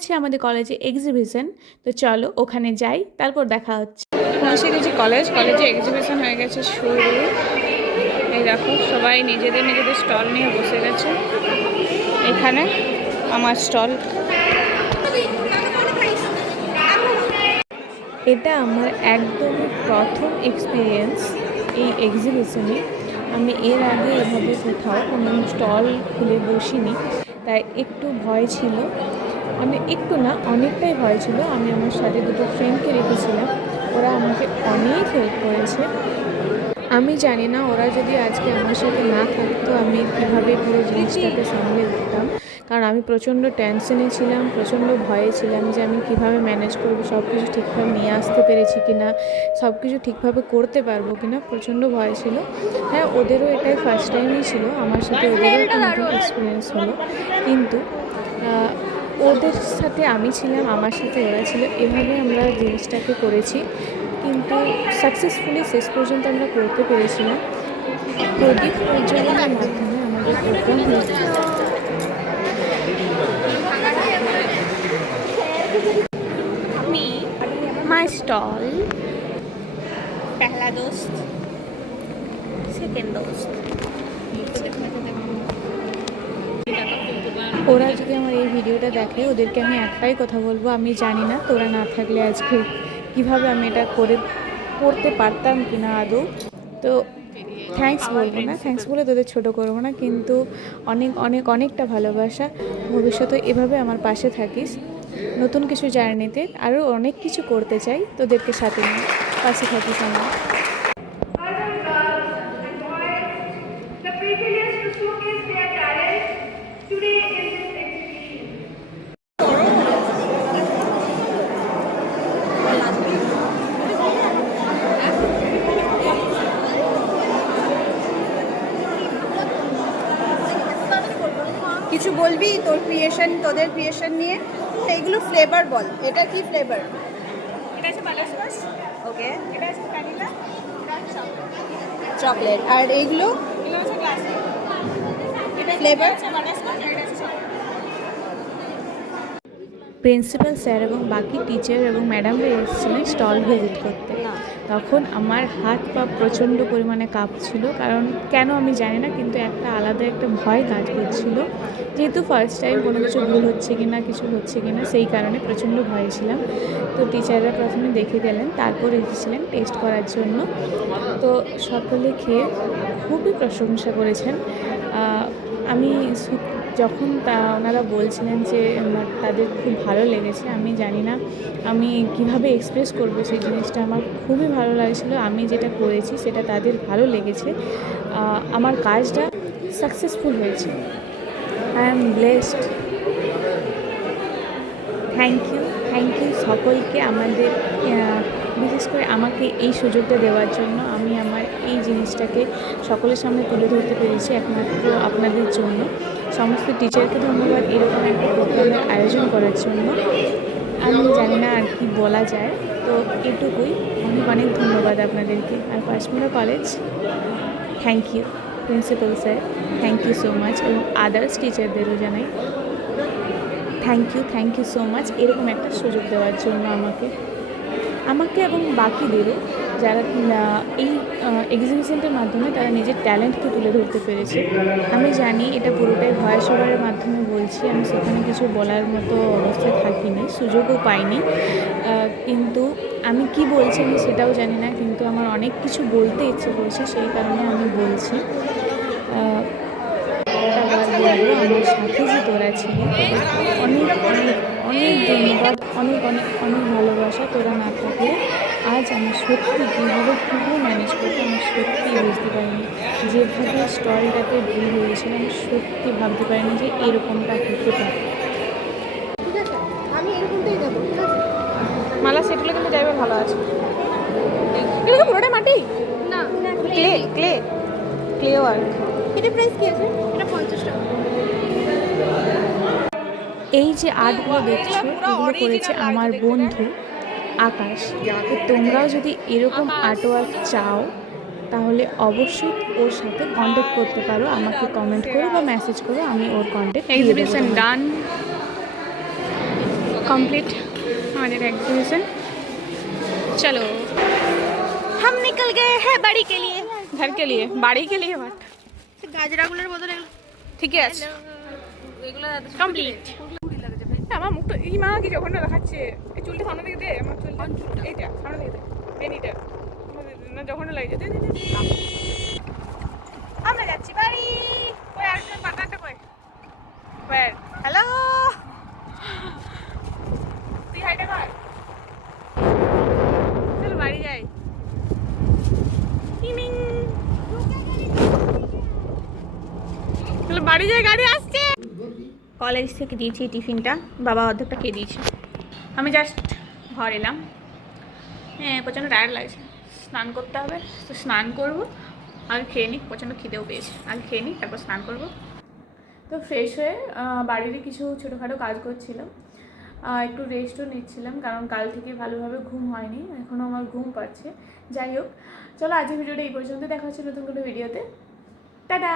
আছে আমাদের কলেজে এক্সিবিশন, তো চলো ওখানে যাই, তারপর দেখা হচ্ছে। পৌঁছে গেছি কলেজে এক্সিবিশন হয়ে গেছে শুরু। এই দেখো সবাই নিজেদের স্টল নিয়ে বসে গেছে। এখানে আমার স্টল। এটা আমার একদমই প্রথম এক্সপিরিয়েন্স এই এক্সিবিশনে। আমি এর আগে এভাবে কোথাও কোনো স্টল খুলে বসিনি, তাই একটু ভয় ছিল, মানে একটু না অনেকটাই ভয় ছিল। আমি আমার সাথে দুটো ফ্রেন্ডকে রেখেছিলাম, ওরা আমাকে অনেক হেল্প করেছে। আমি জানি না ওরা যদি আজকে আমার সাথে না থাকতো আমি কীভাবে পুরো জিনিসটাকে সামলে উঠতাম, কারণ আমি প্রচণ্ড টেনশনে ছিলাম, প্রচণ্ড ভয়ে ছিলাম যে আমি কিভাবে ম্যানেজ করবো, সব কিছু ঠিকভাবে নিয়ে আসতে পেরেছি কি না, সব কিছু ঠিকভাবে করতে পারবো কি না, প্রচণ্ড ভয় ছিল। হ্যাঁ, ওদেরও এটাই ফার্স্ট টাইমই ছিল, আমার সাথে ওদেরও একটা নতুন এক্সপিরিয়েন্স হলো, কিন্তু ওদের সাথে আমি ছিলাম, আমার সাথে ওরা ছিল, এভাবে আমরা জিনিসটাকে করেছি, কিন্তু সাকসেসফুলি শেষ পর্যন্ত আমরা করতে পেরেছিলাম। প্রদীপ প্রজ্বলনের মাধ্যমে আমাদের প্রোগ্রাম হয়েছিল। মাই স্টল, পহলা দোস্ত, সেকেন্ড দোস্ত। ওরা যদি আমার এই ভিডিওটা দেখে, ওদেরকে আমি একটাই কথা বলবো, আমি জানি না তোরা না থাকলে আজকে কিভাবে আমি এটা করতে পারতাম কি না আদৌ। তো থ্যাঙ্কস বলবো না, থ্যাঙ্কস বলে তোদের ছোটো করবো না, কিন্তু অনেকটা ভালোবাসা। ভবিষ্যতে এভাবে আমার পাশে থাকিস, নতুন কিছু জার্নিতে আরও অনেক কিছু করতে চাই, তোদেরকে সাথে নিয়ে পাশে থাকিস আমার। কিছু বলবি তোর ক্রিয়েশন, তোদের ক্রিয়েশন নিয়ে? সেইগুলো ফ্লেভার বল। এটা কি ফ্লেভার? এটা হচ্ছে বাটারস্কচ। ওকে, এটা হচ্ছে ভ্যানিলা, এটা হচ্ছে চকলেট। আর এইগুলো এগুলো হচ্ছে ক্লাসিক। এটা ফ্লেভার হচ্ছে বাটারস্কচ, এটা হচ্ছে চকলেট। প্রিন্সিপাল স্যার এবং বাকি টিচার এবং ম্যাডামরা এসেছিলেন স্টল ভিজিট করতে। তখন আমার হাত পা প্রচণ্ড পরিমাণে কাঁপছিল, কারণ কেন আমি জানি না, কিন্তু একটা আলাদা একটা ভয় কাজ করছিল, যেহেতু ফার্স্ট টাইম কোনো কিছু ভুল হচ্ছে কি না, কিছু হচ্ছে কি না, সেই কারণে প্রচণ্ড ভয়ে ছিলাম। তো টিচাররা প্রথমে দেখে গেলেন, তারপর এসেছিলেন টেস্ট করার জন্য। তো সকলে খেয়ে খুবই প্রশংসা করেছেন। আমি যখন ওনারা বলছিলেন যে তাদের খুব ভালো লেগেছে, আমি জানি না আমি কিভাবে এক্সপ্রেস করব সেই জিনিসটা। আমার খুবই ভালো লাগছিলো, আমি যেটা করেছি সেটা তাদের ভালো লেগেছে, আমার কাজটা সাকসেসফুল হয়েছে। I am blessed. Thank you সকলকে, আমাদের বিশেষ করে আমাকে এই সুযোগটা দেওয়ার জন্য। আমি আমার এই জিনিসটাকে সকলের সামনে তুলে ধরতে পেরেছি একমাত্র আপনাদের জন্য। সমস্ত টিচারকে ধন্যবাদ এরকম একটা প্রোগ্রামের আয়োজন করার জন্য। আমি জানি না আর কি বলা যায়, তো এটুকুই। অনেক ধন্যবাদ আপনাদেরকে। আর Panchmura college, thank you. Principal sir, thank you so much, এবং আদার্স টিচারদেরও জানাই থ্যাংক ইউ সো মাচ এরকম একটা সুযোগ দেওয়ার জন্য আমাকে এবং বাকিদেরও, যারা এই এক্সিবিশনটার মাধ্যমে তারা নিজের ট্যালেন্টকে তুলে ধরতে পেরেছে। আমি জানি এটা পুরোটাই ভয়েস ওভারের মাধ্যমে বলছি, আমি সেখানে কিছু বলার মতো অবস্থায় থাকিনি, সুযোগও পাইনি, কিন্তু আমি কি বলছি আমি সেটাও জানি না, কিন্তু আমার অনেক কিছু বলতে ইচ্ছে করছে, সেই কারণে আমি বলছি। বলবো আমার সাথে যে তোরা ছিলি, অনেক ধন্যবাদ, অনেক ভালোবাসা। তোরা না থাকলে আজ আমি সত্যি কীভাবে ম্যানেজ করতে আমি সত্যিই বুঝতে পারিনি। যেভাবে স্টলটাতে ভিড় হয়েছিল আমি সত্যি ভাবতে পারিনি যে এরকমটা হতে পারে। ঠিক আছে, আমি এরকমটাই দেবো। ঠিক আছে, মালা সেটগুলো কিন্তু যাইবে ভালো আছে। এটা তো পুরোটাই মাটি না ক্লে ওয়ার্ক। এটা প্রাইস কি আছে? এটা 50 টাকা। এই যে আর্টগুলো দেখছো, এগুলো করেছে আমার বন্ধু আকাশ। তো তোমরাও যদি এরকম আর্টওয়ার্ক চাও তাহলে অবশ্যই ওর সাথে কন্ট্যাক্ট করতে পারো, আমাকে কমেন্ট করো বা মেসেজ করো, আমি ওর কন্ট্যাক্ট এক্সিবিশন ডান। कंप्लीट हमारे एग्जीबिशन। चलो हम निकल गए हैं बाड़ी के लिए। घर के लिए, बाड़ी के लिए बात গাজরাগুলোর বদলে ঠিক আছে কমপ্লিট। আমার মুখটা এই মা কি যখন না দেখাচ্ছে, এই চুলটা সামনে দিকে দে, আমার চুলটা এইটা সামনে দিকে দে, বেনিটা না যখন লাগে দে দে দে। আমরা যাচ্ছি বাড়ি। ওই আরেকটা পাতাটা কই ওয়ের হ্যালো তুই হাইটা কর। চলো বাড়ি যাই। ইমিং চলো বাড়ি যাই, গাড়ি আসছে। কলেজ থেকে দিয়েছি টিফিনটা, বাবা অর্ধেকটা খেয়ে দিয়েছে। আমি জাস্ট ঘর এলাম। হ্যাঁ প্রচণ্ড টায়ার্ড লাগছে, স্নান করতে হবে, তো স্নান করবো। আগে খেয়ে নিই, প্রচণ্ড খিদেও পেয়েছে, আগে খেয়ে নিই তারপর স্নান করবো। তো ফ্রেশ হয়ে বাড়িরই কিছু ছোটোখাটো কাজ করছিলাম, একটু রেস্টও নিচ্ছিলাম, কারণ কাল থেকে ভালোভাবে ঘুম হয়নি, এখনও আমার ঘুম পাচ্ছে। যাই হোক, চলো আজকের ভিডিওটা এই পর্যন্ত, দেখা হচ্ছে নতুন কোনো ভিডিওতে। টাটা।